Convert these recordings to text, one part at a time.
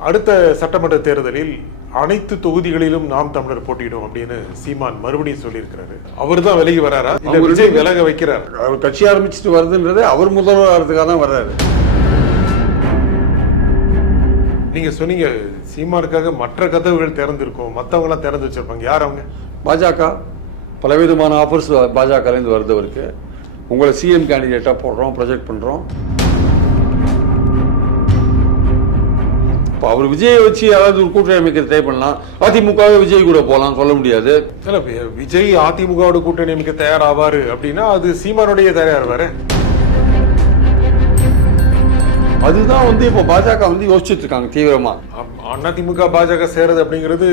அடுத்த சட்டமன்ற தேர்தலில் அனைத்து தொகுதிகளிலும் நாம் தமிழர் போட்டியிடும் அப்படின்னு சீமான் மறுபடியும் சொல்லியிருக்கிறாரு. அவர் தான் விலகி வராரா இல்ல விஜய் விலக வைக்கிறார்? அவர் கட்சி ஆரம்பிச்சுட்டு வருதுன்றது அவர் முதல்வராகிறதுக்காக தான் வர்றாரு. நீங்க சொன்னீங்க சீமானுக்காக மற்ற கதவுகள் திறந்திருக்கும், மற்றவங்க எல்லாம் திறந்து வச்சிருப்பாங்க. யார் அவங்க? பாஜக பலவிதமான ஆஃபர்ஸ் பாஜகலேருந்து வருதவருக்கு. உங்களை சிஎம் கேண்டிடேட்டாக போடுறோம், ப்ரொஜெக்ட் பண்ணுறோம். இப்போ அவர் விஜயை வச்சு யாராவது ஒரு கூட்டணி அமைக்க ட்ரை பண்ணலாம். அதிமுகவே விஜய் கூட போகலாம், சொல்ல முடியாது. இல்ல விஜய் அதிமுகவோட கூட்டணி அமைக்க தயாராவாரு அப்படின்னா அது சீமானுடைய தயாராவாரு. அதுதான் இப்போ பாஜக யோசிச்சுட்டு இருக்காங்க தீவிரமா. அதிமுக பாஜக சேருது அப்படிங்கிறது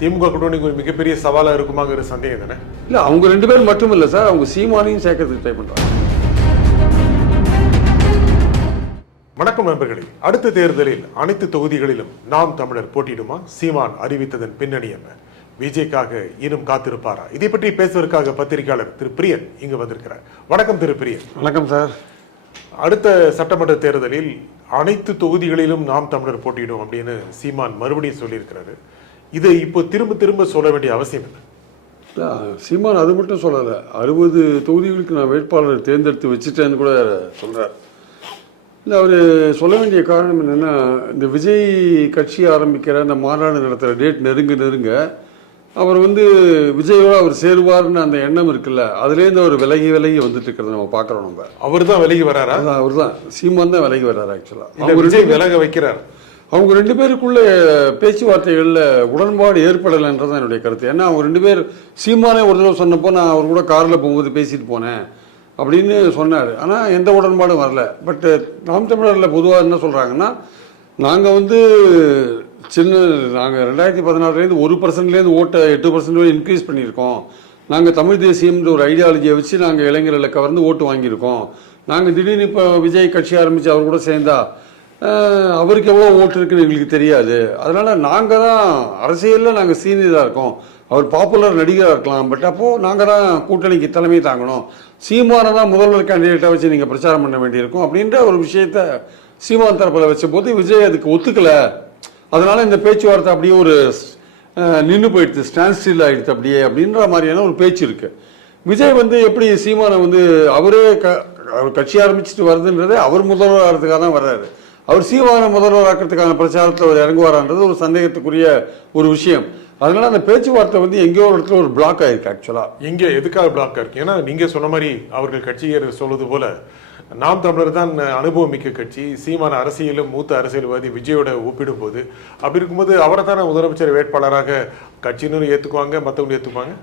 திமுக கூட்டணிக்கு ஒரு மிகப்பெரிய சவாலா இருக்குமாங்கிற சந்தேகம் தானே? இல்ல அவங்க ரெண்டு பேரும் மட்டும் இல்ல சார், அவங்க சீமானையும் சேர்க்கறதுக்கு ட்ரை பண்றாங்க. வணக்கம் நண்பர்களே. அடுத்த தேர்தலில் அனைத்து தொகுதிகளிலும் நாம் தமிழர் போட்டியிடுமா? சீமான் அறிவித்ததன் பின்னணி என்ன? விஜய்க்காக இன்னும் காத்திருப்பாரா? இதை பற்றி பேசுவதற்காக பத்திரிகையாளர் திரு பிரியன் இங்கு வந்திருக்கிறார். வணக்கம் திரு பிரியன். வணக்கம் சார். அடுத்த சட்டமன்ற தேர்தலில் அனைத்து தொகுதிகளிலும் நாம் தமிழர் போட்டியிடும் அப்படின்னு சீமான் மறுபடியும் சொல்லியிருக்கிறாரு. இதை இப்போ திரும்ப திரும்ப சொல்ல வேண்டிய அவசியம் என்ன? சீமான் அது மட்டும் சொல்லலை, 60 தொகுதிகளுக்கு நான் வேட்பாளர் தேர்ந்தெடுத்து வச்சுட்டேன்னு கூட சொல்கிறார். இல்லை, அவர் சொல்ல வேண்டிய காரணம் என்னென்னா, இந்த விஜய் கட்சி ஆரம்பிக்கிற அந்த மாநாடு நடத்துகிற டேட் நெருங்க அவர் விஜயோட அவர் சேருவார்னு அந்த எண்ணம் இருக்குல்ல, அதுலேருந்து அவர் விலகி வந்துட்டு இருக்கிறத நம்ம பார்க்குறோம். நம்ம அவர் தான் விலகி வராரா? அவர் தான் சீமான் தான் விலகி வர்றாரு. ஆக்சுவலாக விஜய் விலக வைக்கிறார். அவங்க ரெண்டு பேருக்குள்ள பேச்சுவார்த்தைகளில் உடன்பாடு ஏற்படலைன்றது என்னுடைய கருத்து. ஏன்னா அவங்க ரெண்டு பேர், சீமானே ஒரு தடவை சொன்னப்போ நான் அவர் கூட காரில் போகும்போது பேசிட்டு போனேன் அப்படின்னு சொன்னார். ஆனால் எந்த உடன்பாடும் வரல. பட் நாம் தமிழரில் பொதுவாக என்ன சொல்கிறாங்கன்னா, நாங்கள் நாங்கள் 2016 1% ஓட்டை 8% இன்க்ரீஸ் பண்ணியிருக்கோம். நாங்கள் தமிழ் தேசியம்ன்ற ஒரு ஐடியாலஜியை வச்சு நாங்கள் இளைஞர்களை கவர்ந்து ஓட்டு வாங்கியிருக்கோம். நாங்கள் திடீர்னு இப்போ விஜய் கட்சி ஆரம்பித்து அவர் கூட சேர்ந்தா அவருக்கு எவ்வளோ ஓட்டு இருக்குன்னு எங்களுக்கு தெரியாது. அதனால் நாங்கள் தான் அரசியலில் நாங்கள் சீனியராக இருக்கோம். அவர் பாப்புலர் நடிகராக இருக்கலாம், பட் அப்போது நாங்கள் தான் கூட்டணிக்கு தலைமை தாங்கணும். சீமானை தான் முதல்வர் கேண்டிடேட்டாக வச்சு நீங்கள் பிரச்சாரம் பண்ண வேண்டியிருக்கும் அப்படின்ற ஒரு விஷயத்த சீமான் தரப்பில் வச்ச போது விஜய் அதுக்கு ஒத்துக்கலை. அதனால இந்த பேச்சுவார்த்தை அப்படியே ஒரு நின்று போயிடுது, ஸ்டாண்ட் ஸ்டில் ஆகிடுது அப்படியே அப்படின்ற மாதிரியான ஒரு பேச்சு இருக்கு. விஜய் எப்படி சீமானை அவரே அவர் கட்சி ஆரம்பிச்சுட்டு வருதுன்றதே அவர் முதல்வர் ஆகிறதுக்காக தான் வர்றாரு. அவர் சீமானை முதல்வர் ஆக்கிறதுக்கான பிரச்சாரத்தில் அவர் இறங்குவாரான்றது ஒரு சந்தேகத்துக்குரிய ஒரு விஷயம். அதனால அந்த பேச்சுவார்த்தை எங்கேயோ ஒரு இடத்துல ஒரு பிளாக் ஆயிருக்கு. ஆக்சுவலா இங்கே எதுக்காக பிளாக் ஆயிருக்கு? ஏன்னா நீங்க சொன்ன மாதிரி அவர்கள் கட்சியர் சொல்வது போல நாம் தமிழர் தான் அனுபவமிக்க கட்சி. சீமான அரசியலும் மூத்த அரசியல்வாதி விஜயோட ஒப்பிடும் போது அப்படி இருக்கும்போது அவரை தானே முதலமைச்சர் வேட்பாளராக கட்சியினரும் ஏற்றுக்குவாங்க, மற்றவங்க ஏற்றுக்குவாங்க.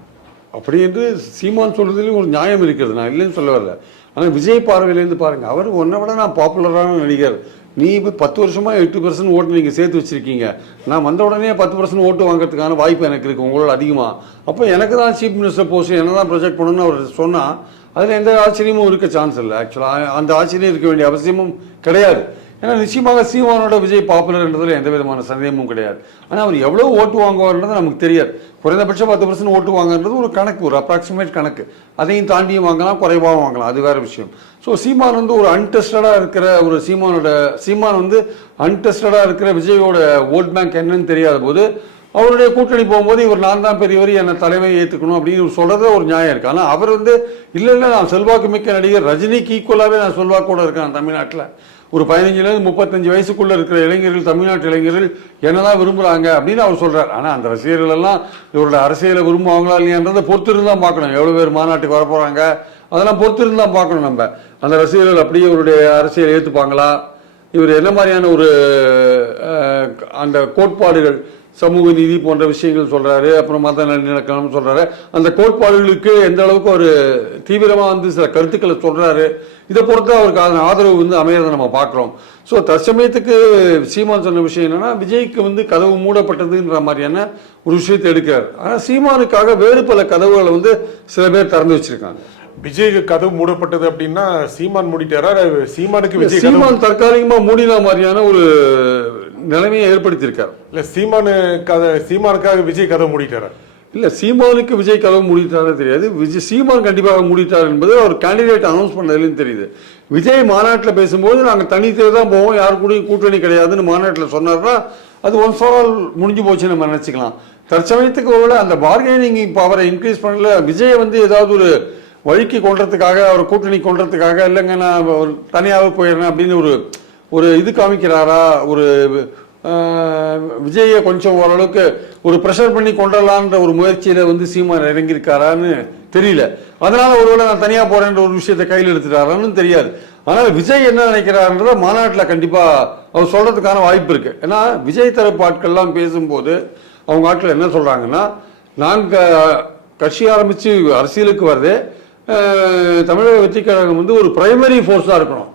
அப்படி என்று சீமான் சொல்றதுலேயும் ஒரு நியாயம் இருக்கிறது, நான் இல்லைன்னு சொல்ல வரல. ஆனால் விஜய் பார்வையிலேருந்து பாருங்க, அவர் ஒன்றை விட நான் பாப்புலரான நடிகர். நீ இப்போ 10 வருஷமா 8% ஓட்டு நீங்கள் சேர்த்து வச்சிருக்கீங்க. நான் வந்த உடனே 10% ஓட்டு வாங்குறதுக்கான வாய்ப்பு எனக்கு இருக்குது உங்களோட அதிகமாக. அப்போ எனக்கு தான் சீஃப் மினிஸ்டர் போஸ்ட் என்ன தான் ப்ரொஜெக்ட் பண்ணணும்னு அவர் சொன்னால் அதில் எந்த ஆச்சரியமும் இருக்க சான்ஸ் இல்லை. ஆக்சுவலாக அந்த ஆச்சரியம் இருக்க வேண்டிய அவசியமும் கிடையாது. ஏன்னா நிச்சயமாக சீமானோட விஜய் பாப்புலர்ன்றதுல எந்த விதமான சந்தேகமும் கிடையாது. ஆனால் அவர் எவ்வளோ ஓட்டு வாங்குவார்ன்றது நமக்கு தெரியாது. குறைந்தபட்சம் 10% ஓட்டு வாங்குறது ஒரு கணக்கு, ஒரு அப்ராக்சிமேட் கணக்கு. அதையும் தாண்டியும் வாங்கலாம், குறைவாகவும் வாங்கலாம், அது வேற விஷயம். ஸோ சீமான் ஒரு அன்டெஸ்டடாக இருக்கிற ஒரு சீமான் அன்டெஸ்டடாக இருக்கிற விஜயோட ஓட் பேங்க் என்னன்னு தெரியாத போது அவருடைய கூட்டணி போகும்போது இவர் நான் தான் பெரியவர், என்னை தலைமையை ஏற்றுக்கணும் அப்படின்னு சொல்றது ஒரு நியாயம் இருக்கு. ஆனால் அவர் இல்லை நான் செல்வாக்கு மிக்க நடிகர், ரஜினிக்கு ஈக்குவலாகவே நான் செல்வாக்கோட இருக்கேன் தமிழ்நாட்டில். ஒரு 15 to 35 வயசுக்குள்ள இருக்கிற இளைஞர்கள், தமிழ்நாட்டு இளைஞர்கள் என்னதான் விரும்புகிறாங்க அப்படின்னு அவர் சொல்றார். ஆனால் அந்த ரசிகர்கள் எல்லாம் இவரோட அரசியலை விரும்புவாங்களா இல்லையான்றதை பொறுத்திருந்து தான் பார்க்கணும். எவ்வளோ பேர் மாநாட்டுக்கு வரப்போறாங்க அதெல்லாம் பொறுத்திருந்து தான் பார்க்கணும். நம்ம அந்த ரசிகர்கள் அப்படியே இவருடைய அரசியலை ஏற்றுப்பாங்களா, இவர் என்ன மாதிரியான ஒரு அந்த கோட்பாடுகள், சமூக நீதி போன்ற விஷயங்கள் சொல்றாரு, அப்புறம் மத நல்லிணக்கம் சொல்றாரு, அந்த கோட்பாடுகளுக்கு எந்த அளவுக்கு ஒரு தீவிரமா சில கருத்துக்களை சொல்றாரு, இதை பொறுத்து அவருக்கு அதன் ஆதரவு அமையறதை நம்ம பார்க்கிறோம். ஸோ தற்சமயத்துக்கு சீமான் சொன்ன விஷயம் என்னன்னா, விஜய்க்கு கதவு மூடப்பட்டதுன்ற மாதிரியான ஒரு விஷயத்தை எடுக்கிறார். ஆனால் சீமானுக்காக வேறு பல கதவுகளை சில பேர் திறந்து வச்சிருக்காங்க. விஜய்க்கு கதவு மூடப்பட்டது அப்படின்னா சீமான் மூடிட்டாரா? சீமானுக்கு விஜய் சீமான் தற்காலிகமா மூடின மாதிரியான ஒரு நிலைமையை ஏற்படுத்தியிருக்காரு. இல்ல சீமானுக்காக விஜய் கதவு மூடிட்டாரா? இல்ல, சீமானுக்கு விஜய் கதவு மூடிட்டாரே தெரியாது. சீமான் கண்டிப்பாக மூடிட்டார் என்பது அவர் கேண்டிடேட் அனௌன்ஸ் பண்ணதுலேயும் தெரியுது. விஜய் மாநாட்டில் பேசும்போது நாங்கள் தனித்தே தான் போவோம், யாரு கூட கூட்டணி கிடையாதுன்னு மாநாட்டில் சொன்னார்னா அது ஒன்ஸ் ஃபார் ஆல் முடிஞ்சு போச்சு நம்ம நினச்சிக்கலாம். தற்சமயத்துக்கு ஒருவேளை அந்த பார்கெனிங் பவரை இன்க்ரீஸ் பண்ணல, விஜயை வந்து ஏதாவது ஒரு வழிக்கு கொண்டுறதுக்காக, அவர் கூட்டணி கொண்டுறதுக்காக, இல்லைங்க நான் ஒரு தனியாகவே போயிடுறேன் அப்படின்னு ஒரு இது காமிக்கிறாரா, ஒரு விஜயை கொஞ்சம் ஓரளவுக்கு ஒரு ப்ரெஷர் பண்ணி கொண்டலான்ற ஒரு முயற்சியில வந்து சீமான் இறங்கியிருக்காரான்னு தெரியல. அதனால ஒருவேளை நான் தனியா போறேன்ற ஒரு விஷயத்தை கையில் எடுத்துட்டாரான்னு தெரியாது. ஆனால் விஜய் என்ன நினைக்கிறாருன்றத மாநாட்டில் கண்டிப்பா அவர் சொல்றதுக்கான வாய்ப்பு இருக்கு. ஏன்னா விஜய் தரப்பு ஆட்கள்லாம் பேசும்போது அவங்க ஆட்கள் என்ன சொல்றாங்கன்னா, நாங்க கட்சி ஆரம்பிச்சு அரசியலுக்கு வருது, தமிழக வெற்றி கழகம் வந்து ஒரு பிரைமரி ஃபோர்ஸா இருக்கணும்.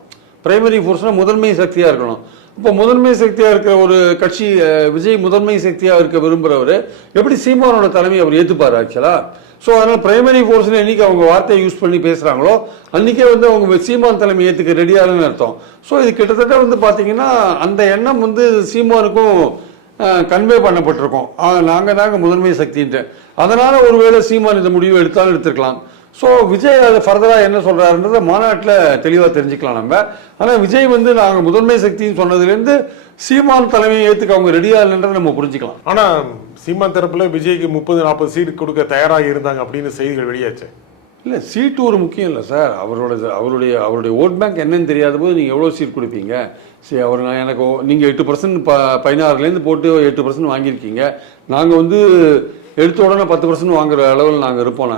பிரைமரி ஃபோர்ஸ்னா முதன்மை சக்தியா இருக்கணும். இப்போ முதன்மை சக்தியா இருக்கிற ஒரு கட்சி, விஜய் முதன்மை சக்தியா இருக்க விரும்புறவர் எப்படி சீமானோட தலைமை அவர் ஏத்துப்பாரு ஆக்சுவலா? ஸோ அதனால பிரைமரி ஃபோர்ஸ்னு என்னைக்கு அவங்க வார்த்தையை யூஸ் பண்ணி பேசுறாங்களோ அன்னைக்கே வந்து அவங்க சீமான் தலைமை ஏத்துக்க ரெடியானு அர்த்தம். ஸோ இது கிட்டத்தட்ட வந்து பாத்தீங்கன்னா அந்த எண்ணம் வந்து சீமானுக்கும் கன்வே பண்ணப்பட்டிருக்கோம். நாங்க முதன்மை சக்தின்ட்டு. அதனால ஒருவேளை சீமான் இந்த முடிவை எடுத்தாலும் எடுத்துருக்கலாம். ஸோ விஜய் அதை ஃபர்தரா என்ன சொல்றாருன்றத மாநாட்டில் தெளிவாக தெரிஞ்சுக்கலாம் நம்ம. ஆனால் விஜய் வந்து நாங்கள் முதன்மை சக்தின்னு சொன்னதுலேருந்து சீமான் தலைமையை ஏற்றுக்க அவங்க ரெடியா இல்லைன்றதை நம்ம புரிஞ்சுக்கலாம். ஆனால் சீமான் தரப்புல விஜய்க்கு 30-40 சீட் கொடுக்க தயாராக இருந்தாங்க அப்படின்னு செய்திகள் வெளியாச்சு. இல்லை, சீட்டு ஒரு முக்கியம் இல்லை சார். அவருடைய ஓட் பேங்க் என்னன்னு தெரியாத போது நீங்கள் எவ்வளோ சீட் கொடுப்பீங்க? சரி, எனக்கு நீங்கள் 8% 16லேருந்து போட்டு 8% வாங்கியிருக்கீங்க. நாங்கள் வந்து எடுத்த உடனே 10% வாங்குற அளவில் நாங்கள் இருப்போம்.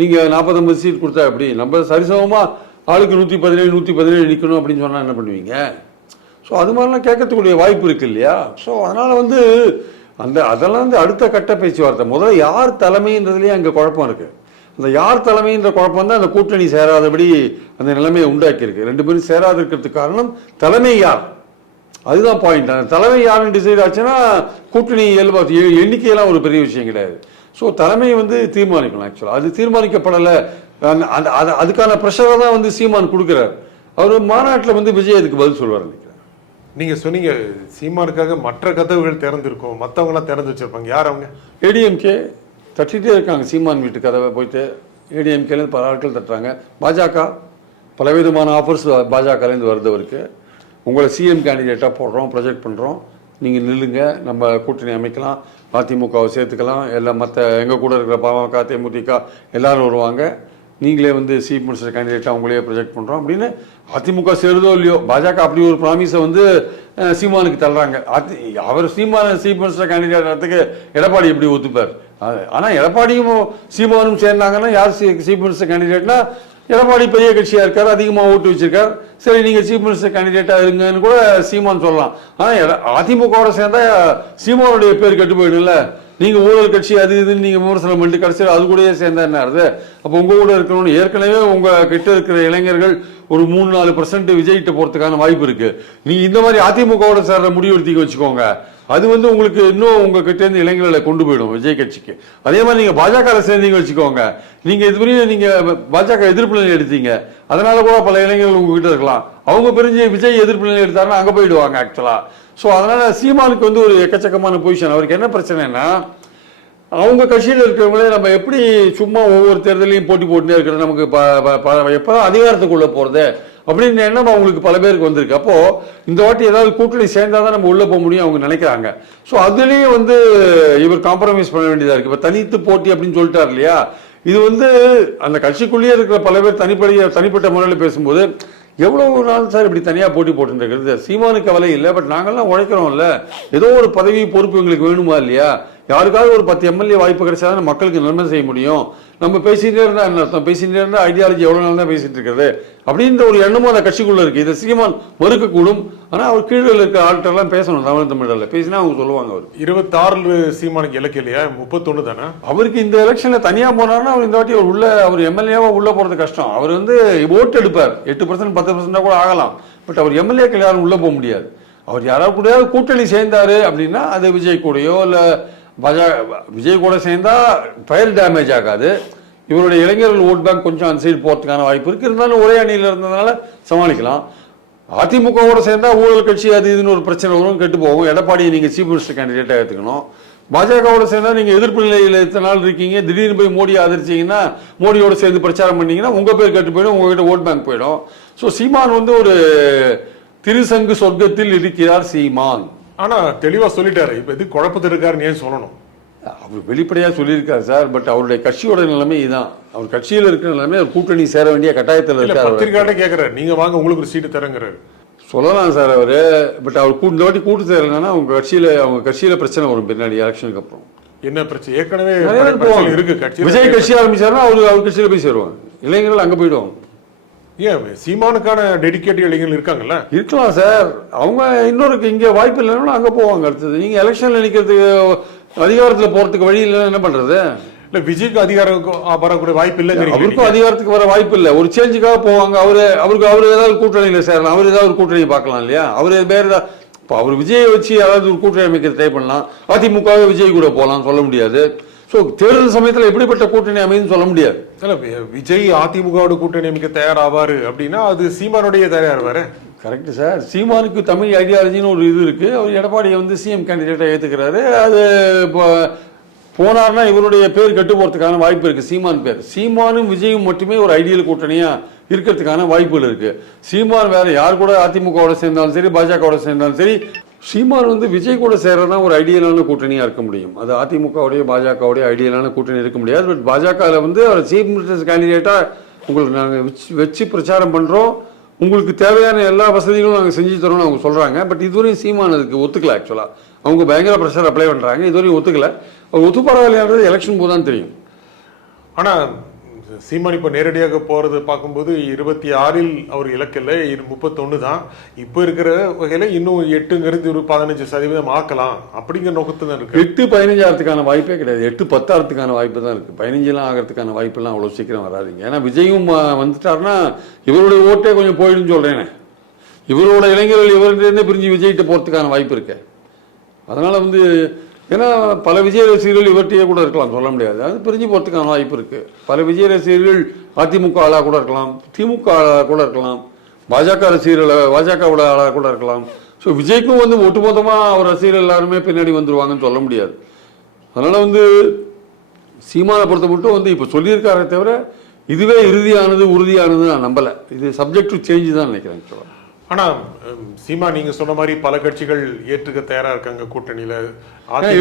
நீங்கள் 40-50 சீட் கொடுத்தா எப்படி? நம்ம சரிசமமாக ஆளுக்கு 117 117 நிற்கணும் அப்படின்னு சொன்னால் என்ன பண்ணுவீங்க? ஸோ அது மாதிரிலாம் கேட்கறதுக்குரிய வாய்ப்பு இருக்கு இல்லையா? ஸோ அதனால் வந்து அதெல்லாம் வந்து அடுத்த கட்ட பேச்சுவார்த்தை. முதல்ல யார் தலைமைன்றதுலேயே அங்கே குழப்பம் இருக்குது. அந்த யார் தலைமைன்ற குழப்பம் தான் அந்த கூட்டணி சேராதபடி அந்த நிலைமையை உண்டாக்கியிருக்கு. 2 பேரும் சேராத இருக்கிறதுக்கு காரணம் தலைமை யார், அதுதான் பாயிண்ட். அந்த தலைமை யாருன்னு டிசைட் ஆச்சுன்னா கூட்டணி எண்ணிக்கையெல்லாம் ஒரு பெரிய விஷயம் கிடையாது. ஸோ தலைமையை வந்து தீர்மானிக்கணும். ஆக்சுவலாக அது தீர்மானிக்கப்படலை. அதுக்கான ப்ரெஷரை தான் வந்து சீமான் கொடுக்குறாரு. அவர் மாநாட்டில் வந்து விஜய் அதுக்கு பதில் சொல்வார் நினைக்கிறேன். நீங்கள் சொன்னீங்க சீமானுக்காக மற்ற கதவுகள் திறந்திருக்கும், மற்றவங்களாம் திறந்து வச்சிருப்பாங்க. யார் அவங்க? ஏடிஎம்கே தட்டிகிட்டே இருக்காங்க சீமான் வீட்டு கதவை போயிட்டு. ஏடிஎம்கேலேருந்து பல ஆட்கள் தட்டுறாங்க. பாஜக பலவிதமான ஆஃபர்ஸ் பாஜகலேருந்து வருது. அவருக்கு உங்களை சிஎம் கேண்டிடேட்டாக போடுறோம், ப்ரொஜெக்ட் பண்ணுறோம், நீங்கள் நில்லுங்க, நம்ம கூட்டணி அமைக்கலாம், அதிமுகவை சேர்த்துக்கலாம், எல்லாம் மற்ற எங்கள் கூட இருக்கிற பாமக தேமுதிக எல்லாரும் வருவாங்க, நீங்களே வந்து சீஃப் மினிஸ்டர் கேண்டிடேட்டாக அவங்களே ப்ரொஜெக்ட் பண்ணுறோம் அப்படின்னு. அதிமுக சேருதோ இல்லையோ, பாஜக அப்படி ஒரு ப்ராமிஸை வந்து சீமானுக்கு தள்ளுறாங்க. அவர் சீமான சீஃப் மினிஸ்டர் கேண்டிடேட்டுக்கு எடப்பாடி எப்படி ஒத்துப்பார்? ஆனால் எடப்பாடியும் சீமானும் சேர்ந்தாங்கன்னா யார் சீஃப் மினிஸ்டர் கேண்டிடேட்னா எடப்பாடி பெரிய கட்சியாக இருக்கார், அதிகமாக ஓட்டு வச்சிருக்கார், சரி நீங்கள் சீஃப் மினிஸ்டர் கேண்டிடேட்டாக இருங்கன்னு கூட சீமான் சொல்லலாம். ஆனால் அதிமுகவோட சேர்ந்தா சீமானுடைய பேர் கெட்டு போயிடும்ல. நீங்கள் ஊழல் கட்சி அது இதுன்னு நீங்கள் விமர்சனம் பண்ணிட்டு கடைசியில் அது கூடயே சேர்ந்தா என்ன ஆகுது? அப்போ உங்கள் கூட இருக்கணும்னு ஏற்கனவே உங்கள் கிட்ட இருக்கிற இளைஞர்கள் ஒரு 3-4% விஜய்கிட்ட போகிறதுக்கான வாய்ப்பு இருக்கு. நீங்க இந்த மாதிரி அதிமுகவோட சேர்ற முடிவெடுத்திக்க வச்சுக்கோங்க, அது வந்து உங்களுக்கு இன்னும் உங்ககிட்ட இருந்து இளைஞர்களை கொண்டு போயிடும் விஜய் கட்சிக்கு. அதே மாதிரி நீங்க பாஜக சேர்ந்தீங்க வச்சுக்கோங்க, நீங்க இதுவரையும் நீங்க பாஜக எதிர்ப்பு நிலை எடுத்தீங்க, அதனால கூட பல இளைஞர்கள் உங்ககிட்ட இருக்கலாம். அவங்க பிரிஞ்சு விஜய் எதிர்ப்பு நிலை எடுத்தாருன்னா அங்க போயிடுவாங்க ஆக்சுவலா. ஸோ அதனால சீமானுக்கு வந்து ஒரு எக்கச்சக்கமான பொசிஷன். அவருக்கு என்ன பிரச்சனைன்னா, அவங்க கட்சியில் இருக்கிறவங்களே நம்ம எப்படி சும்மா ஒவ்வொரு தேர்தலையும் போட்டி போட்டுனே இருக்கிறது, நமக்கு எப்பதான் அதிகாரத்துக்குள்ள போறது அப்படின்னு எண்ணம் அவங்களுக்கு பல பேருக்கு வந்திருக்கு. அப்போ இந்த வாட்டி ஏதாவது கூட்டணி சேர்ந்தாதான் நம்ம உள்ள போக முடியும் அவங்க நினைக்கிறாங்க. ஸோ அதுலயும் வந்து இவர் காம்ப்ரமைஸ் பண்ண வேண்டியதா இருக்கு. இப்ப தனித்து போட்டி அப்படின்னு சொல்லிட்டாரு இல்லையா, இது வந்து அந்த கட்சிக்குள்ளேயே இருக்கிற பல பேர் தனிப்பட்ட முறையில் பேசும்போது எவ்வளவு நாள் சார் இப்படி தனியா போட்டி போட்டு இருக்கிறது? சீமானுக்கு கவலை இல்லை, பட் நாங்கள்லாம் உழைக்கிறோம்ல, ஏதோ ஒரு பதவி பொறுப்பு எங்களுக்கு வேணுமா இல்லையா? யாருக்காவது ஒரு 10 எம்எல்ஏ வாய்ப்பு கிடைச்சாதான் மக்களுக்கு நன்மை செய்ய முடியும். நம்ம பேசிட்டே இருந்தா என்ன அர்த்தம்? பேசிட்டே இருந்தா ஐடியாலஜி எவ்வளவு நாள் தான் பேசிட்டு இருக்கிறது அப்படின்ற ஒரு எண்ணமும் அந்த கட்சிக்குள்ள இருக்கு. இதை சீமான் மறுக்கக்கூடும். ஆனா அவர் கீழே இருக்க ஆள்கிட்டெல்லாம் பேசணும், தமிழ்ல பேசினா அவங்க சொல்லுவாங்க. அவர் 26 சீமானுக்கு இலக்கு இல்லையா, 31 தானே அவருக்கு. இந்த எலெக்ஷன்ல தனியா போனாருன்னா அவர் இந்த வாட்டி அவர் எம்எல்ஏவா உள்ள போறது கஷ்டம். அவர் வந்து ஓட்டு எடுப்பார், 8% 10% கூட ஆகலாம், பட் அவர் எம்எல்ஏக்கள் யாரும் உள்ள போக முடியாது. அவர் யாராவது கூட கூட்டணி சேர்ந்தாரு அப்படின்னா அது விஜய் கூடயோ இல்ல விஜய் கூட சேர்ந்தா ஃபயர் டேமேஜ் ஆகாது. இவருடைய இளைஞர்கள் ஓட் பேங்க் கொஞ்சம் அந்த சைடு போறதுக்கான வாய்ப்பு இருக்கு. இருந்தாலும் ஒரே அணியில் இருந்ததுனால சமாளிக்கலாம். அதிமுகவோட சேர்ந்தா ஊழல் கட்சி அது இதுன்னு ஒரு பிரச்சனை வரும், கெட்டு போகும். எடப்பாடியை நீங்க சீஃப் மினிஸ்டர் கேண்டிடேட்டா எடுத்துக்கணும். பாஜகவோட சேர்ந்தா நீங்க எதிர்ப்பு நிலையில் எத்தனை நாள் இருக்கீங்க, திடீர்னு போய் மோடியை ஆதரிச்சீங்கன்னா, மோடியோட சேர்ந்து பிரச்சாரம் பண்ணீங்கன்னா உங்க பேர் கெட்டு போயிடும், உங்ககிட்ட ஓட் பேங்க் போயிடும். ஸோ சீமான் வந்து ஒரு திருசங்கு சொர்க்கத்தில் இருக்கிறார் சீமான். ஆனா தெளிவா சொல்லிட்டாரு. இப்ப இது குழப்பத்தில் இருக்காருன்னு ஏன் சொல்லணும்? அவர் வெளிப்படையா சொல்லியிருக்காரு சார். பட் அவருடைய கட்சியோட நிலைமை இதுதான். அவர் கட்சியில் இருக்கிற நிலைமை அவர் கூட்டணி சேர வேண்டிய கட்டாயத்தில் இருக்காரு. பத்திரிகையாளே கேட்கிறாரு, நீங்க வாங்க உங்களுக்கு ஒரு சீட்டு தரங்கிறாரு. சொல்லலாம் சார் அவரு. பட் அவர் இந்த வாட்டி கூட்டு சேரலன்னா அவங்க கட்சியில பிரச்சனை வரும் பின்னாடி எலெக்ஷனுக்கு அப்புறம். என்ன பிரச்சனை? ஏற்கனவே இருக்கு கட்சி. விஜய் கட்சி ஆரம்பிச்சாருன்னா அவர் கட்சியில போய் சேருவாங்க. இளைஞர்கள் அங்க போயிடுவாங்க. ஏன் சீமானுக்கான டெடிகேட்டட் இளைஞர்கள் இருக்காங்கல்ல? இருக்கலாம் சார். அவங்க இன்னொரு இங்க வாய்ப்பு இல்லைன்னா அங்க போவாங்க. அடுத்தது நீங்க எலெக்ஷன்ல நிக்கிறதுக்கு அதிகாரத்துல போறதுக்கு வழி இல்லைன்னா என்ன பண்றது? இல்ல விஜய்க்கு அதிகாரம் வரக்கூடிய வாய்ப்பு இல்லை. அவருக்கும் அதிகாரத்துக்கு வர வாய்ப்பு இல்லை. ஒரு சேஞ்சுக்காக போவாங்க. அவரு ஏதாவது கூட்டணியில சேரலாம். அவர் ஏதாவது ஒரு கூட்டணி பார்க்கலாம் இல்லையா? அவரு வேற இப்போ அவர் விஜயை வச்சு யாராவது ஒரு கூட்டணி அமைக்க ட்ரை பண்ணலாம். அதிமுகவே விஜய் கூட போகலாம், சொல்ல முடியாது. ஸோ தேர்தல் சமயத்தில் எப்படிப்பட்ட கூட்டணி அமைதுன்னு சொல்ல முடியாது. விஜய் அதிமுகவோட கூட்டணி அமைக்க தயாராவாரு அப்படின்னா அது சீமானுடைய தயாராவாரு. Correct sir. சீமானுக்கு தமிழ் ஐடியாலஜின்னு ஒரு இது இருக்கு. அவர் எடப்பாடியை வந்து சிஎம் கேண்டிடேட்டா ஏத்துக்கிறாரு. அது போனார்னா இவருடைய பேர் கெட்டு போறதுக்கான வாய்ப்பு இருக்கு. சீமான் பேர். சீமானும் விஜயும் மட்டுமே ஒரு ஐடியல் கூட்டணியா இருக்கிறதுக்கான வாய்ப்புகள் இருக்கு. சீமான் வேற யார் கூட அதிமுகவோட சேர்ந்தாலும் சரி, பாஜகவோட சேர்ந்தாலும் சரி, சீமான் வந்து விஜய் கூட சேர்றதா ஒரு ஐடியலான கூட்டணியா இருக்க முடியும். அது அதிமுகவுடைய பாஜகவுடைய ஐடியலான கூட்டணி இருக்க முடியாது. பட் பாஜகவில் வந்து அவர் சீஃப் மினிஸ்டர் கேண்டிடேட்டா உங்களுக்கு நாங்கள் வச்சு பிரச்சாரம் பண்றோம், உங்களுக்கு தேவையான எல்லா வசதிகளும் நாங்கள் செஞ்சு தரோம்னு அவங்க சொல்றாங்க. பட் இதுவரையும் சீமான் அதுக்கு ஒத்துக்கல. ஆக்சுவலா அவங்க பயங்கர ப்ரெஷர் அப்ளை பண்றாங்க. இதுவரையும் ஒத்துக்கல. அவர் ஒத்துப்பரவாயில்லையான்றது எலெக்ஷன் போது தான் தெரியும். ஆனா சீமான் இப்ப நேரடியாக போறது பார்க்கும்போது 26 அவர் இலக்கில் 31 தான். இப்ப இருக்கிற வகையில இன்னும் 8ங்கிறது ஒரு 15% ஆக்கலாம் அப்படிங்கிற நோக்கத்து தான் இருக்கு. 8-15 ஆகிறதுக்கான வாய்ப்பே கிடையாது. 8-10 ஆகிறதுக்கான வாய்ப்பு தான் இருக்கு. 15 ஆகிறதுக்கான வாய்ப்பு எல்லாம் அவ்வளவு சீக்கிரம் வராதுங்க. ஏன்னா விஜயும் வந்துட்டாருன்னா இவருடைய ஓட்டே கொஞ்சம் போயிடுன்னு சொல்றேன். இவரோட இளைஞர்கள் இவர்கிட்ட பிரிஞ்சு விஜய்கிட்ட போறதுக்கான வாய்ப்பு இருக்கு. அதனால வந்து ஏன்னா பல விஜய் ரசிகர்கள் இவர்கிட்டயே கூட இருக்கலாம், சொல்ல முடியாது. அது பிரிஞ்சு போறதுக்கான வாய்ப்பு இருக்கு. பல விஜய் ரசிகர்கள் அதிமுக ஆளா கூட இருக்கலாம், திமுக ஆளா கூட இருக்கலாம், பாஜக பாஜகவோட ஆளா கூட இருக்கலாம். ஸோ விஜய்க்கும் வந்து ஒட்டுமொத்தமா அவர் ரசிகர்கள் எல்லாருமே பின்னாடி வந்துருவாங்கன்னு சொல்ல முடியாது. அதனால வந்து சீமானை பொறுத்த மட்டும் வந்து இப்ப சொல்லியிருக்காரே தவிர இதுவே இறுதியானது உறுதியானது நான் நம்பல. இது சப்ஜெக்ட் டு சேஞ்ச் தான் நினைக்கிறேன். ஆனா சீமா நீங்க சொன்ன மாதிரி பல கட்சிகள் ஏற்றுக்க தயாரா இருக்காங்க கூட்டணியில.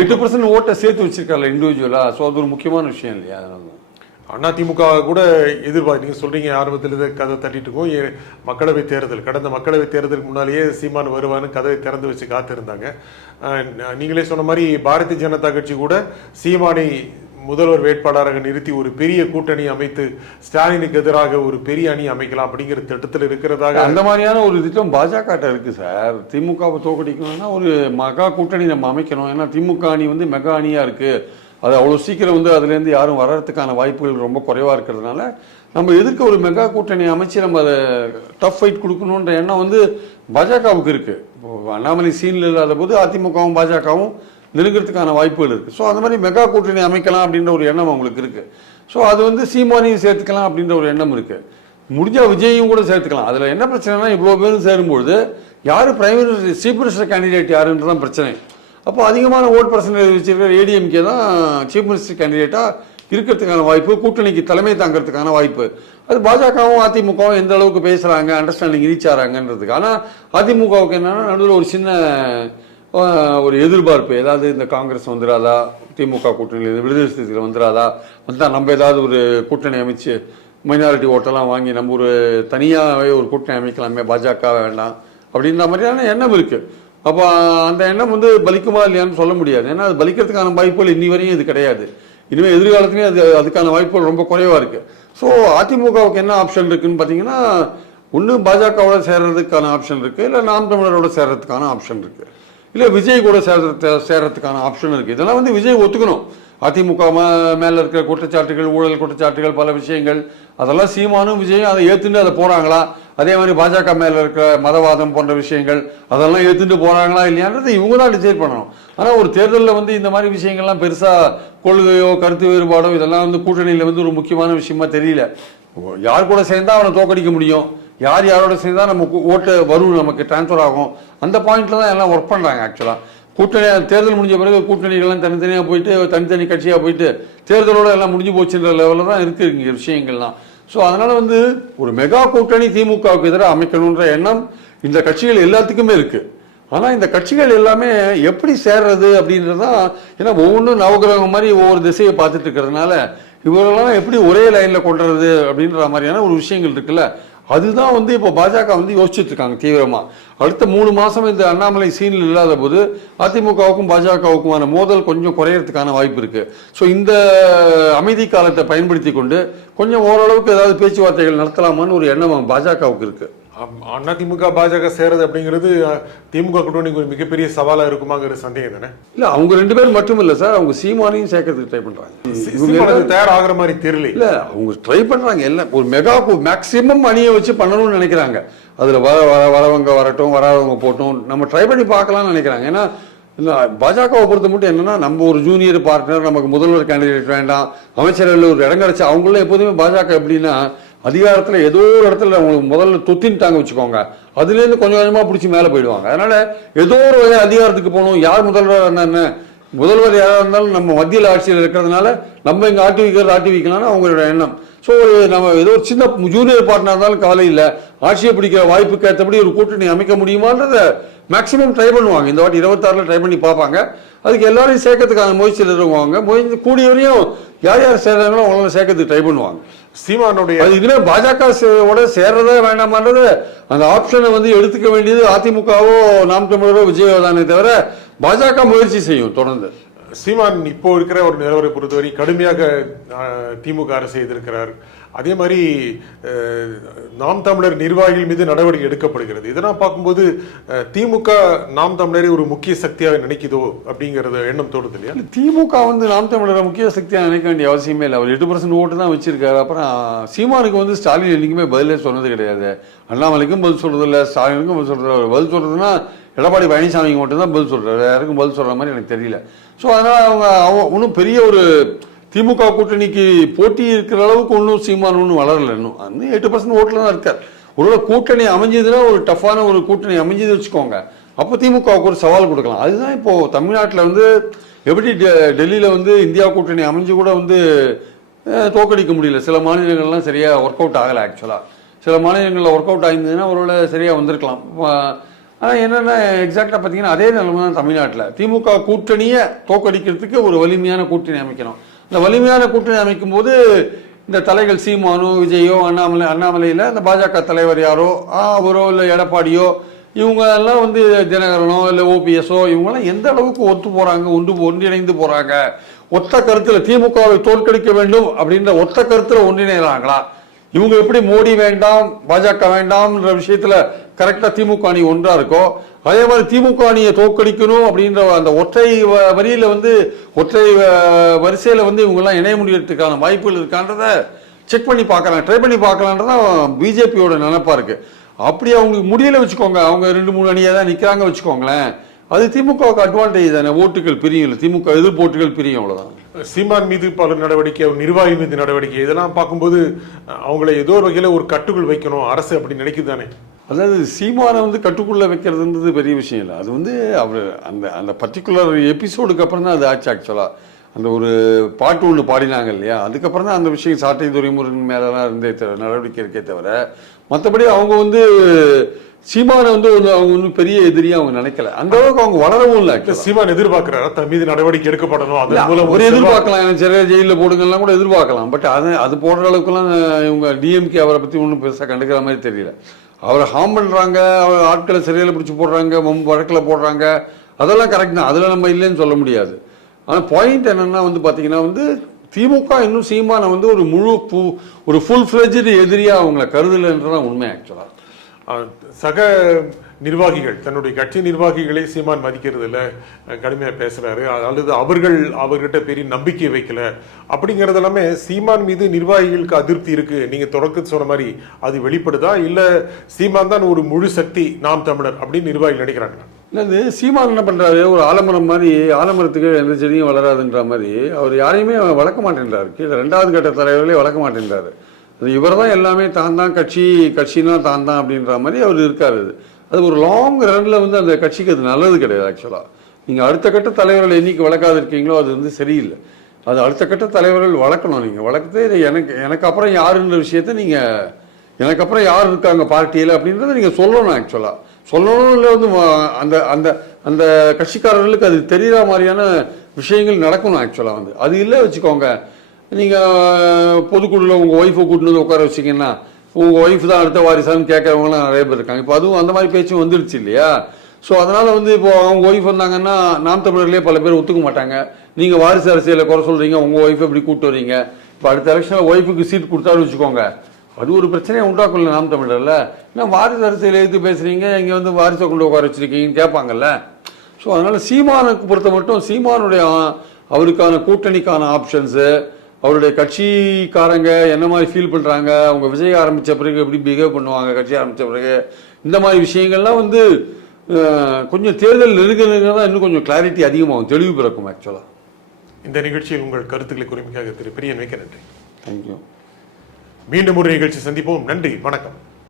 8% ஓட்டை சேர்த்து வச்சிருக்காங்க இண்டிவிஜுவலா. ஸோ அது ஒரு முக்கியமான விஷயம் இல்லையா? அதனால அதிமுக கூட நீங்க சொல்றீங்க ஆரம்பத்திலிருந்து கதை தட்டிட்டு இருக்கும். மக்களவை தேர்தல், கடந்த மக்களவை தேர்தலுக்கு முன்னாலேயே சீமான் வருவான்னு கதவை திறந்து வச்சு காத்திருந்தாங்க. நீங்களே சொன்ன மாதிரி பாரதிய ஜனதா கட்சி கூட சீமானை முதல்வர் வேட்பாளராக நிறுத்தி ஒரு பெரிய கூட்டணி அமைத்து ஸ்டாலினுக்கு எதிராக ஒரு பெரிய அணி அமைக்கலாம் அப்படிங்கிற திட்டத்தில் இருக்கிறதாக அந்த மாதிரியான ஒரு திட்டம் பாஜக இருக்கு சார். திமுகவை தோக்கடிக்கணும்னா ஒரு மெகா கூட்டணி நம்ம அமைக்கணும். ஏன்னா திமுக அணி வந்து மெகா அணியா இருக்கு. அது அவ்வளவு சீக்கிரம் வந்து அதுல இருந்து யாரும் வர்றதுக்கான வாய்ப்புகள் ரொம்ப குறைவா இருக்கிறதுனால நம்ம எதிர்க்க ஒரு மெகா கூட்டணி அமைச்சு நம்ம அதை டஃப் ஃபைட் கொடுக்கணுன்ற எண்ணம் வந்து பாஜகவுக்கு இருக்கு. அண்ணாமலை சீன்ல இல்லாத போது அதிமுகவும் பாஜகவும் நெருங்கிறதுக்கான வாய்ப்புகள் இருக்கு. ஸோ அந்த மாதிரி மெகா கூட்டணி அமைக்கலாம் அப்படின்ற ஒரு எண்ணம் அவங்களுக்கு இருக்கு. ஸோ அது வந்து சீமானையும் சேர்த்துக்கலாம் அப்படின்ற ஒரு எண்ணம் இருக்கு. முடிஞ்சா விஜயையும் கூட சேர்த்துக்கலாம். அதுல என்ன பிரச்சனைனா இவ்வளவு பேரும் சேரும்பொழுது யாரு prime minister chief minister candidate யாருன்றதான் பிரச்சனை. அப்போ அதிகமான ஓட் பர்சன்டேஜ் வச்சிருக்கிற ஏடிஎம்கே தான் சீஃப் மினிஸ்டர் கேண்டிடேட்டா இருக்கிறதுக்கான வாய்ப்பு, கூட்டணிக்கு தலைமை தாங்கிறதுக்கான வாய்ப்பு. அது பாஜகவும் அதிமுகவும் எந்த அளவுக்கு பேசுறாங்க, அண்டர்ஸ்டாண்டிங் ரீச் ஆறாங்கன்றதுக்கு. ஆனால் அதிமுகவுக்கு என்னன்னா நடுவில் ஒரு சின்ன ஒரு எதிர்பார்ப்பு, ஏதாவது இந்த காங்கிரஸ் வந்துடாதா, திமுக கூட்டணியில் விடுதலை சிறுத்தைகள் வந்துடாதா, வந்தால் நம்ம ஏதாவது ஒரு கூட்டணி அமைச்சு மைனாரிட்டி ஓட்டெல்லாம் வாங்கி நம்ம ஒரு தனியாகவே ஒரு கூட்டணி அமைக்கலாமே, பாஜக வேண்டாம் அப்படின்ற மாதிரியான எண்ணம் இருக்கு. அப்போ அந்த எண்ணம் வந்து பலிக்குமா இல்லையான்னு சொல்ல முடியாது. ஏன்னா அது பலிக்கிறதுக்கான வாய்ப்புகள் இன்னி வரையும் இது கிடையாது. இனிமேல் எதிர்காலத்துலேயும் அதுக்கான வாய்ப்புகள் ரொம்ப குறைவா இருக்கு. ஸோ அதிமுகவுக்கு என்ன ஆப்ஷன் இருக்குன்னு பார்த்தீங்கன்னா, ஒன்று பாஜகவோட சேர்றதுக்கான ஆப்ஷன் இருக்கு, இல்லை நாம் தமிழரோட சேர்றதுக்கான ஆப்ஷன் இருக்கு, இல்லை விஜய் கூட சேர்றதுக்கான ஆப்ஷன் இருக்கு. இதெல்லாம் வந்து விஜய் ஒத்துக்கணும். அதிமுக மேல இருக்கிற குற்றச்சாட்டுகள், ஊழல் குற்றச்சாட்டுகள், பல விஷயங்கள், அதெல்லாம் சீமானும் விஜயும் அதை ஏத்துட்டு அதை போறாங்களா? அதே மாதிரி பாஜக மேல இருக்கிற மதவாதம் போன்ற விஷயங்கள் அதெல்லாம் ஏத்துட்டு போறாங்களா இல்லையான்றது இவங்க தான் டிசைட் பண்ணணும். ஆனா ஒரு தேர்தலில் வந்து இந்த மாதிரி விஷயங்கள்லாம் பெருசா கொள்கையோ கருத்து வேறுபாடோ இதெல்லாம் வந்து கூட்டணியில வந்து ஒரு முக்கியமான விஷயமா தெரியல. யார் கூட சேர்ந்தா அவனை தோக்கடிக்க முடியும், யார் யாரோட சேர்ந்தா நம்ம ஓட்டு வரும், நமக்கு டிரான்ஸ்ஃபர் ஆகும், அந்த பாயிண்ட்ல தான் எல்லாம் ஒர்க் பண்றாங்க. ஆக்சுவலா கூட்டணி தேர்தல் முடிஞ்ச பிறகு கூட்டணிகள்லாம் தனித்தனியா போயிட்டு தனித்தனி கட்சியா போயிட்டு தேர்தலோட எல்லாம் முடிஞ்சு போச்சுன்ற லெவலில் தான் இருக்கு இங்க விஷயங்கள்லாம். ஸோ அதனால வந்து ஒரு மெகா கூட்டணி திமுகவுக்கு எதிராக அமைக்கணுன்ற எண்ணம் இந்த கட்சிகள் எல்லாத்துக்குமே இருக்கு. ஆனா இந்த கட்சிகள் எல்லாமே எப்படி சேர்றது அப்படின்றதுதான், ஏன்னா ஒவ்வொன்றும் நவகிரகம் மாதிரி ஒவ்வொரு திசையை பார்த்துட்டு இருக்கிறதுனால இவரெல்லாம் எப்படி ஒரே லைன்ல கொண்டுறது அப்படின்ற மாதிரியான ஒரு விஷயங்கள் இருக்குல்ல. அதுதான் வந்து இப்போ பாஜக வந்து யோசிச்சுட்டு இருக்காங்க தீவிரமா. அடுத்த 3 மாசம் இந்த அண்ணாமலை சீனில் இல்லாத போது அதிமுகவுக்கும் பாஜகவுக்குமான மோதல் கொஞ்சம் குறையறதுக்கான வாய்ப்பு இருக்கு. ஸோ இந்த அமைதி காலத்தை பயன்படுத்தி கொண்டு கொஞ்சம் ஓரளவுக்கு ஏதாவது பேச்சுவார்த்தைகள் நடத்தலாமான்னு ஒரு எண்ணம் பாஜகவுக்கு இருக்கு. அதிமுக பாஜக சேருது அப்படிங்கிறது திமுக கூட்டணிக்கு ஒரு மிகப்பெரிய சவாலா இருக்குமாங்கிற சந்தேகம் தானே? இல்ல அவங்க 2 பேரும் மட்டும் இல்ல சார், அவங்க சீமானையும் சேர்க்கறதுக்கு ட்ரை பண்றாங்க. தயாராகிற மாதிரி தெரியல. இல்ல அவங்க ட்ரை பண்றாங்க, எல்லாம் ஒரு மெகா மேக்சிமம் அணியை வச்சு பண்ணணும்னு நினைக்கிறாங்க. அதுல வரவங்க வரட்டும், வராதவங்க போட்டும், நம்ம ட்ரை பண்ணி பார்க்கலாம்னு நினைக்கிறாங்க. ஏன்னா பாஜகவை பொறுத்த மட்டும் என்னன்னா, நம்ம ஒரு ஜூனியர் பார்ட்னர், நமக்கு முதல்வர் கேண்டிடேட் வேண்டாம், அமைச்சரவையில் ஒரு இடம் கிடைச்சா, அவங்களும் எப்போதுமே பாஜக எப்படின்னா அதிகாரத்துல ஏதோ ஒரு இடத்துல அவங்களுக்கு முதல்ல தொத்தின்ட்டாங்க வச்சுக்கோங்க, அதுல இருந்து கொஞ்சம் கொஞ்சமா பிடிச்சி மேல போயிடுவாங்க. அதனால ஏதோ ஒரு வகை அதிகாரத்துக்கு போகணும், யார் முதல்வர் என்ன, முதல்வர் யாரா இருந்தாலும் நம்ம மத்தியில் ஆட்சியில் இருக்கிறதுனால நம்ம இங்க ஆட்டி வைக்கலாம்னு அவங்களோட எண்ணம். ஸோ நம்ம ஏதோ ஒரு சின்ன ஜூனியர் பார்ட்னர் இருந்தாலும் கவலை இல்லை, ஆட்சியை பிடிக்கிற வாய்ப்புக்கு ஏற்றபடி ஒரு கூட்டணி அமைக்க முடியுமான்றத மேக்சிமம் ட்ரை பண்ணுவாங்க. இந்த வாட்டி 26 ட்ரை பண்ணி பார்ப்பாங்க. அதுக்கு எல்லாரையும் சேர்க்கறதுக்கான முயற்சியில் இருக்குவாங்க. முயற்சி கூடிய வரையும் யார் யார் சேர்றாங்களோ அவங்கள சேர்க்கறதுக்கு ட்ரை பண்ணுவாங்க. சீமானுடைய இதுவே பாஜக சேர்றதே வேண்டாமான்றது அந்த ஆப்ஷனை வந்து எடுத்துக்க வேண்டியது அதிமுகவோ நாம் தமிழரோ விஜயோ தானே தவிர பாஜக முயற்சி செய்யும் தொடர்ந்து. சீமான் இப்போ இருக்கிற ஒரு நிலவரை பொறுத்தவரை கடுமையாக திமுக அரசு எதிர்க்கிறார். அதே மாதிரி நாம் தமிழர் நிர்வாகிகள் மீது நடவடிக்கை எடுக்கப்படுகிறது. இதெல்லாம் பார்க்கும்போது திமுக நாம் தமிழரை ஒரு முக்கிய சக்தியாக நினைக்குதோ அப்படிங்கறது எண்ணம் தோணுது இல்லையா? திமுக வந்து நாம் தமிழரை முக்கிய சக்தியாக நினைக்க வேண்டிய அவசியமே இல்லை. அவர் 8% ஓட்டு தான் வச்சிருக்காரு. அப்புறம் சீமானுக்கு வந்து ஸ்டாலின் என்னைக்குமே பதிலே சொன்னது கிடையாது. அண்ணாமலைக்கும் பதில் சொல்றது இல்லை, ஸ்டாலினுக்கும் பதில் சொல்றது. அவர் பதில் சொல்றதுன்னா எடப்பாடி பழனிசாமிக்கு மட்டும்தான் பதில் சொல்றாரு, யாருக்கும் பதில் சொல்ற மாதிரி எனக்கு தெரியல. ஸோ அதனால அவங்க ஒன்றும் பெரிய ஒரு திமுக கூட்டணிக்கு போட்டி இருக்கிற அளவுக்கு ஒன்றும் சீமான் ஒன்றும் வளரல. இன்னும் 8% ஓட்டுல தான் இருக்கார். ஒருவேளை கூட்டணி அமைஞ்சதுன்னா, ஒரு டஃப்பான ஒரு கூட்டணி அமைஞ்சது வச்சுக்கோங்க, அப்போ திமுகவுக்கு ஒரு சவால் கொடுக்கலாம். அதுதான் இப்போ தமிழ்நாட்டில் வந்து எப்படி டெல்லியில வந்து இந்தியா கூட்டணி அமைஞ்சு கூட வந்து தோக்கடிக்க முடியல. சில மாநிலங்கள்லாம் சரியா ஒர்க் அவுட் ஆகலை. ஆக்சுவலா சில மாநிலங்களில் ஒர்க் அவுட் ஆயிருந்ததுன்னா ஒருவேளை சரியா வந்திருக்கலாம். ஆனால் என்னென்ன எக்ஸாக்டாக பார்த்தீங்கன்னா அதே நிலைமை தான் தமிழ்நாட்டில். திமுக கூட்டணியை தோக்கடிக்கிறதுக்கு ஒரு வலிமையான கூட்டணி அமைக்கணும். இந்த வலிமையான கூட்டணி அமைக்கும் போது இந்த தலைகள் சீமானோ விஜயோ அண்ணாமலையில் இந்த பாஜக தலைவர் யாரோ அவரோ இல்லை எடப்பாடியோ இவங்க எல்லாம் வந்து தினகரனோ இல்லை ஓபிஎஸோ இவங்கெல்லாம் எந்த அளவுக்கு ஒத்து போகிறாங்க, ஒன்றிணைந்து போகிறாங்க, ஒத்த கருத்தில் திமுகவை தோற்கடிக்க வேண்டும் அப்படின்ற ஒத்த கருத்தில் ஒன்றிணைகிறாங்களா? இவங்க எப்படி மோடி வேண்டாம் பாஜக வேண்டாம்ன்ற விஷயத்துல கரெக்டா திமுக அணி ஒன்றா இருக்கோ, அதே மாதிரி திமுக அணியை தோற்கடிக்கணும் அப்படின்ற அந்த ஒற்றை வரியில வந்து ஒற்றை வரிசையில வந்து இவங்க எல்லாம் இணைய முடியறதுக்கான வாய்ப்புகள் இருக்கான்றத செக் பண்ணி பார்க்கலாம், ட்ரை பண்ணி பார்க்கலான்றதான் பிஜேபியோட நினைப்பா இருக்கு. அப்படி அவங்களுக்கு முடியல வச்சுக்கோங்க, அவங்க 2-3 அணியா தான் நிக்கிறாங்க வச்சுக்கோங்களேன், அது திமுகவுக்கு அட்வான்டேஜ் தானே. ஓட்டுகள் பிரியும், இல்லை திமுக எதிர்ப்பு ஓட்டுகள் பிரியும், அவ்வளவுதான். சீமான் மீது பல நடவடிக்கை, நிர்வாகி மீது நடவடிக்கை, இதெல்லாம் பார்க்கும்போது அவங்களை ஏதோ ஒரு வகையில ஒரு கட்டுக்குள் வைக்கணும் அரசு அப்படின்னு நினைக்குது தானே. அதாவது சீமானை வந்து கட்டுக்குள்ள வைக்கிறதுன்றது பெரிய விஷயம் இல்லை. அது வந்து அவர் அந்த அந்த பர்டிகுலர் எபிசோடுக்கு அப்புறம் தான் அது ஆச்சு. ஆக்சுவலா அந்த ஒரு பாட்டு ஒன்று பாடினாங்க இல்லையா, அதுக்கப்புறம் தான் அந்த விஷயம் சாட்டை துறைமுருகன் மேலாம் இருந்தே நடவடிக்கை இருக்கே தவிர மற்றபடி அவங்க வந்து சீமானை வந்து அவங்க ஒன்றும் பெரிய எதிரியா அவங்க நினைக்கல. அந்த அளவுக்கு அவங்க வளரவும் இல்லை. சீமான் எதிர்பார்க்கிறாரா தன் மீது நடவடிக்கை எடுக்கப்படணும், அதன் மூலம் ஒரு எதிர்பார்க்கலாம், எனக்கு சிறைய ஜெயிலில் போடுங்கலாம் கூட எதிர்பார்க்கலாம். பட் அது போடுற அளவுக்குலாம் இவங்க டிஎம்கே அவரை பத்தி ஒன்றும் பெருசாக கண்டுக்கிற மாதிரி தெரியல. அவரை ஹார்ம் பண்றாங்க, அவர் ஆட்களை சிறையில் பிடிச்சி போடுறாங்க, வழக்கில் போடுறாங்க, அதெல்லாம் கரெக்ட் தான், அதுல நம்ம இல்லைன்னு சொல்ல முடியாது. ஆனால் பாயிண்ட் என்னன்னா வந்து பாத்தீங்கன்னா வந்து திமுக இன்னும் சீமானை வந்து ஒரு ஃபுல் ஃபிளெஜ்டு எதிரியா அவங்களை கருதலைன்றதான் உண்மை. ஆக்சுவலா சக நிர்வாகிகள், தன்னுடைய கட்சி நிர்வாகிகளை சீமான் மதிக்கிறது இல்லை, கடுமையா பேசுறாரு, அல்லது அவர்கிட்ட பெரிய நம்பிக்கை வைக்கல அப்படிங்கறது எல்லாமே சீமான் மீது நிர்வாகிகளுக்கு அதிருப்தி இருக்கு. நீங்க தொடக்க சொன்ன மாதிரி அது வெளிப்படுதா, இல்ல சீமான் தான் ஒரு முழு சக்தி நாம் தமிழர் அப்படின்னு நிர்வாகிகள் நினைக்கிறாங்க? இல்லை, சீமான் என்ன பண்றாரு, ஒரு ஆலமரம் மாதிரி, ஆலமரத்துக்கு எந்த செடியும் வளராதுன்ற மாதிரி அவர் யாரையுமே வளர்க்க மாட்டேன்றாரு. கீழே 2வது கட்ட தலைவர்களே வளர்க்க மாட்டேன்றாரு. இவர் தான் எல்லாமே தான் தான் கட்சினா தான் தான் அப்படின்ற மாதிரி அவர் இருக்காரு. அது ஒரு லாங் ரன்ல வந்து அந்த கட்சிக்கு அது நல்லது கிடையாது. ஆக்சுவலா நீங்க அடுத்த கட்ட தலைவர்கள் என்னைக்கு வளர்க்காது இருக்கீங்களோ அது வந்து சரியில்லை. அது அடுத்த கட்ட தலைவர்கள் வளர்க்கணும். நீங்க வளர்க்கதே எனக்கு அப்புறம் யாருன்ற விஷயத்த நீங்க எனக்கு அப்புறம் யார் இருக்காங்க பார்ட்டியில அப்படின்றத நீங்க சொல்லணும். ஆக்சுவலா சொல்லணும் இல்லை வந்து அந்த அந்த அந்த கட்சிக்காரர்களுக்கு அது தெரிகிற மாதிரியான விஷயங்கள் நடக்கணும் ஆக்சுவலாக வந்து அது இல்லை வச்சுக்கோங்க. நீங்கள் பொதுக்குழுவில் உங்கள் ஒய்ஃபை கூட்டிட்டு வந்து உட்கார வச்சிங்கன்னா உங்கள் ஒய்ஃப் தான் அடுத்த வாரிசான்னு கேட்குறவங்களாம் நிறைய பேர் இருக்காங்க. இப்போ அதுவும் அந்த மாதிரி பேச்சும் வந்துடுச்சு இல்லையா? ஸோ அதனால் வந்து இப்போ அவங்க ஒய்ஃப் வந்தாங்கன்னா நாம் தமிழர்களே பல பேர் ஒத்துக்க மாட்டாங்க. நீங்கள் வாரிசு அரசியலை குறை சொல்கிறீங்க, உங்கள் ஒய்ஃபை எப்படி கூப்பிட்டு வரீங்க. இப்போ அடுத்த எலெக்ஷனில் ஒய்ஃபுக்கு சீட் கொடுத்தாலும் வச்சுக்கோங்க, அது ஒரு பிரச்சனையை உண்டாக்கும்ல நாம் தமிழர்ல. ஏன்னா வாரிசு அரசியலை எடுத்து பேசுகிறீங்க, இங்கே வந்து வாரிசை கொண்டு உட்கார வச்சுருக்கீங்கன்னு கேட்பாங்கல்ல. ஸோ அதனால் சீமானுக்கு பொறுத்த மட்டும் சீமானுடைய அவருக்கான கூட்டணிக்கான ஆப்ஷன்ஸு, அவருடைய கட்சிக்காரங்க என்ன மாதிரி ஃபீல் பண்ணுறாங்க, அவங்க விஜய் ஆரம்பித்த பிறகு எப்படி பிஹேவ் பண்ணுவாங்க, கட்சி ஆரம்பித்த பிறகு இந்த மாதிரி விஷயங்கள்லாம் வந்து கொஞ்சம் தேர்தல் நெருங்க தான் இன்னும் கொஞ்சம் கிளாரிட்டி அதிகமாகும், தெளிவு பிறக்கும் ஆக்சுவலாக. இந்த நிகழ்ச்சியில் உங்கள் கருத்துக்களை குறிப்பிக்காக திரு பிரியன் மிக்க நன்றி. தேங்க்யூ. மீண்டும் ஒரு நிகழ்ச்சி சந்திப்போம். நன்றி, வணக்கம்.